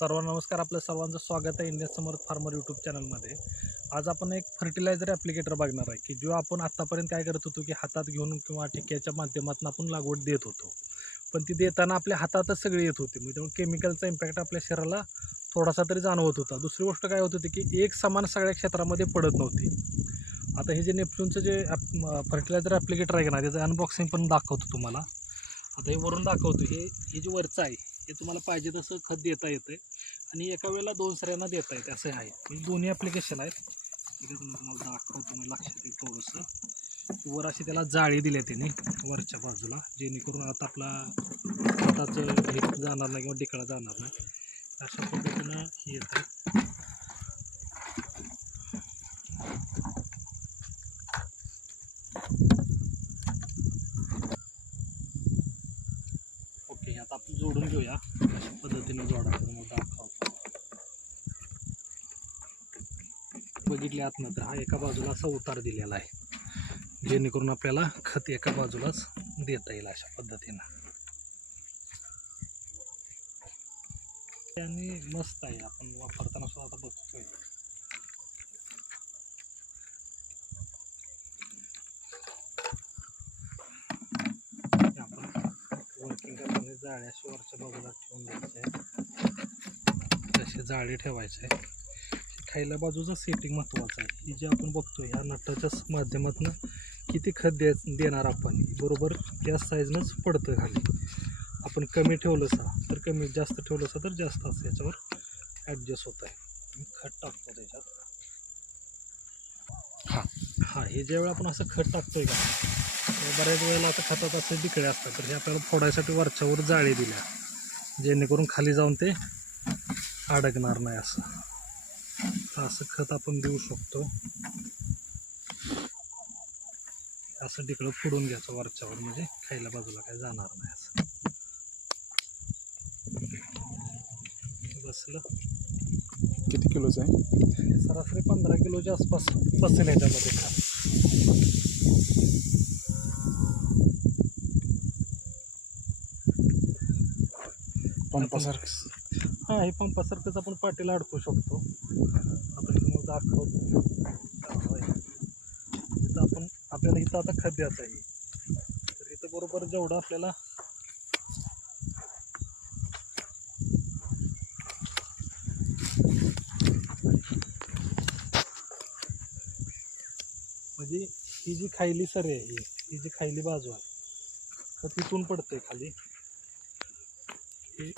सर्वांना नमस्कार. आपल्या सर्वांचं स्वागत आहे इंडियन समर्थ फार्मर यूट्यूब चॅनलमध्ये. आज आपण एक फर्टिलायझर ॲप्लिकेटर बघणार आहे की जो आपण आत्तापर्यंत काय करत होतो की हातात घेऊन किंवा टिक्क्याच्या माध्यमातून आपण लागवड देत होतो, पण ती देताना आपल्या हातातच सगळी येत होती. म्हणजे त्यामुळे केमिकलचा इम्पॅक्ट आपल्या शरीराला थोडासा तरी जाणवत होता. दुसरी गोष्ट काय होत होती की एक समान सगळ्या क्षेत्रामध्ये पडत नव्हती. आता हे जे नेपच्यूनचं जे फर्टिलायझर ॲप्लिकेटर आहे ना, त्याचं अनबॉक्सिंग पण दाखवतो तुम्हाला. आता हे वरून दाखवतो. हे जे वरचं आहे हे तुम्हाला पाहिजे तसं खत देता येतं आणि एका वेळेला 2 सऱ्यांना देता येते असं आहे. म्हणजे दोन्ही ॲप्लिकेशन आहेत. इथे तुम्हाला दाखवतो, मी लक्षात येईल थोडंसं. वर अशी त्याला जाळी दिली आहे त्याने वरच्या बाजूला, जेणेकरून आता आपला खताचं हे जाणार नाही किंवा डिकळा जाणार नाही. अशा पद्धतीनं हे येतं. ओके, आता आपण जोडून घेऊया. अशा पद्धतीने जोडायचं मग दाखवतो. बघितले आतनं तर हा एका बाजूला असा उतार दिलेला आहे, जेणेकरून आपल्याला खत एका बाजूलाच देता येईल अशा पद्धतीनं. आणि मस्त आहे, आपण वापरताना सुद्धा आता बघतोय. आपण वर्किंग करताना जाळ्याशी वरच्या बाजूला ठेवून द्यायचं आहे. तशी जाळी ठेवायची आहे. खायला बाजूचं सेटिंग महत्त्वाचं आहे. ही जे आपण बघतो ह्या नटाच्या माध्यमातून किती खत देणार आपण बरोबर त्या साईजनंच पडतं खाली. आपण कमी ठेवलं तर कमी, जास्त ठेवलं तर जास्त, असं याच्यावर ॲडजस्ट होत आहे. खत टाकतो त्याच्यात. हां हे ज्यावेळी आपण असं खत टाकतोय का, बऱ्याच वेळेला आता खतात असे डिकळे असतात, तर हे आपल्याला फोडायसाठी वरच्यावर जाळी दिल्या, जेणेकरून खाली जाऊन ते अडकणार नाही. असं खत आपण देऊ शकतो. असं डिकळं फोडून घ्यायचं वरच्यावर, म्हणजे खायला बाजूला काय जाणार नाही. असं बसलं. किती किलोचं आहे? सरासरी 15 किलोच्या आसपास बसेल ह्याच्यामध्ये खत. पंपासारखं? हां, हे पंपासारखंच आपण पाटीला अडकू शकतो. आता इथं मग दाखवतो. इथं आपण आपल्याला इथं आता खत द्यायचं आहे. तर इथं बरोबर जेवढं आपल्याला म्हणजे ही जी खायली सरी आहे, ही जी खायली बाजू आहे तर तिथून पडतंय खाली. हे